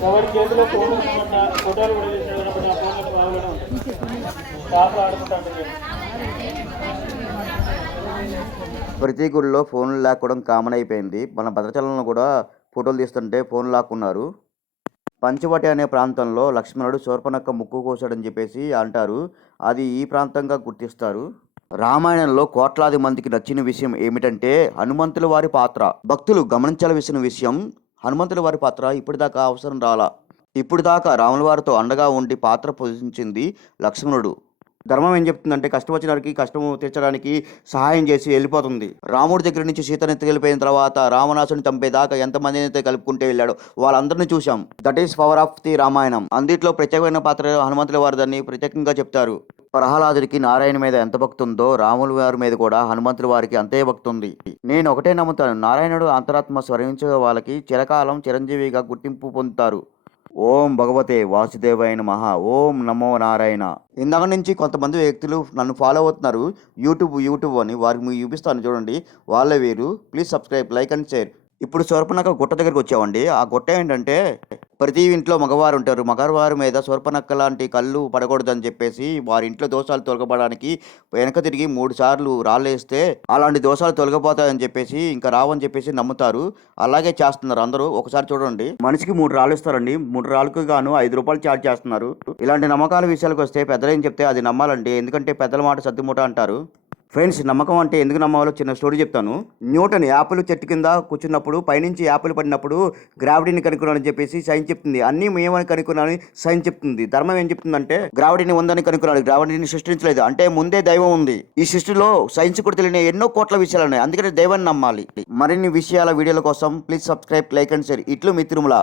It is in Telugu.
ఎవరి చేతిలో ఫోన్ ఉన్నామన్నా ఫోటోలు కూడా చేసేటప్పుడు ఆ ఫోన్లకు బాగానే ఉంటుంది. షాప్లో ఆడుకుంటాను. ప్రతి గుడిలో ఫోన్లు లాక్కోవడం కామన్ అయిపోయింది. మన భద్రాచలంలో కూడా ఫోటోలు తీస్తుంటే ఫోన్ లాక్కున్నారు. పంచవటి అనే ప్రాంతంలో లక్ష్మణుడు శూర్పణఖ ముక్కు కోసాడని చెప్పేసి అంటారు. అది ఈ ప్రాంతంగా గుర్తిస్తారు. రామాయణంలో కోట్లాది మందికి నచ్చిన విషయం ఏమిటంటే హనుమంతుల వారి పాత్ర. భక్తులు గమనించవలసిన విషయం, హనుమంతుల వారి పాత్ర ఇప్పటిదాకా అవసరం రాలా. ఇప్పటిదాకా రాముల వారితో అండగా ఉండి పాత్ర పోషించింది లక్ష్మణుడు. ధర్మం ఏం చెప్తుందంటే కష్టం వచ్చిన వారికి కష్టం తీర్చడానికి సహాయం చేసి వెళ్ళిపోతుంది. రాముడి దగ్గర నుంచి సీతను ఎత్తుకెళ్ళిపోయిన తర్వాత రావణాసుని చంపేదాకా ఎంతమందిని అయితే కలుపుకుంటే వెళ్ళాడో వాళ్ళందరినీ చూసాం. That is power of the Ramayanam. అందులో ప్రత్యేకమైన పాత్ర హనుమంతుల వారిదని ప్రత్యేకంగా చెప్తారు. ప్రహ్లాదుడికి నారాయణ మీద ఎంత భక్తి ఉందో రాముల వారి మీద కూడా హనుమంతుల వారికి అంతే భక్తి ఉంది. నేను ఒకటే నమ్ముతాను, నారాయణుడు అంతరాత్మ స్మరించే వాళ్ళకి చిరకాలం చిరంజీవిగా గుర్తింపు పొందుతారు. ఓం భగవతే వాసుదేవాయ నమః. ఓం నమో నారాయణ. ఇందాక నుంచి కొంతమంది వ్యక్తులు నన్ను ఫాలో అవుతున్నారు. యూట్యూబ్ అని వారికి మీకు చూపిస్తాను చూడండి. వాళ్ళే వీరు. Please subscribe, like and share. ఇప్పుడు శూర్పణఖ గుట్ట దగ్గరికి వచ్చామండి. ఆ గుట్ట ఏంటంటే ప్రతి ఇంట్లో మగవారు ఉంటారు. మగవారి మీద శూర్పణఖ లాంటి కళ్ళు పడకూడదని చెప్పేసి వారి ఇంట్లో దోషాలు తొలగబడడానికి వెనక తిరిగి 3 సార్లు రాళ్ళు వేస్తే అలాంటి దోషాలు తొలగిపోతాయని చెప్పేసి ఇంకా రావని చెప్పేసి నమ్ముతారు. అలాగే చేస్తున్నారు అందరూ. ఒకసారి చూడండి. మనిషికి 3 రాళ్ళు ఇస్తారండి. 3 రాళ్ళకు గాను 5 రూపాయలు ఛార్జ్ చేస్తున్నారు. ఇలాంటి నమ్మకాల విషయాలకు వస్తే పెద్దలు ఏం చెప్తే అది నమ్మాలండి. ఎందుకంటే పెద్దల మాట సద్దుమూట అంటారు. ఫ్రెండ్స్, నమ్మకం అంటే ఎందుకు నమ్మాలో చిన్న స్టోరీ చెప్తాను. న్యూటన్ యాపిల్ చెట్టు కింద కూర్చున్నప్పుడు పైనుంచి యాపిల్ పడినప్పుడు గ్రావిటీని కనుక్కున్నానని చెప్పేసి సైన్స్ చెప్తుంది. అన్నీ మేమని కనుక్కున్నానని సైన్స్ చెప్తుంది. ధర్మం ఏం చెప్తుందంటే గ్రావిటీని ఉందని కనుక్కున్నాడు. గ్రావిటీని సృష్టించలేదు. అంటే ముందే దైవం ఉంది. ఈ సృష్టిలో సైన్స్ కూడా తెలియని ఎన్నో కోట్ల విషయాలు ఉన్నాయి. అందుకని దైవాన్ని నమ్మాలి. మరిన్ని విషయాల వీడియోల కోసం please subscribe, like and share. ఇట్లు మీ తిరుమల.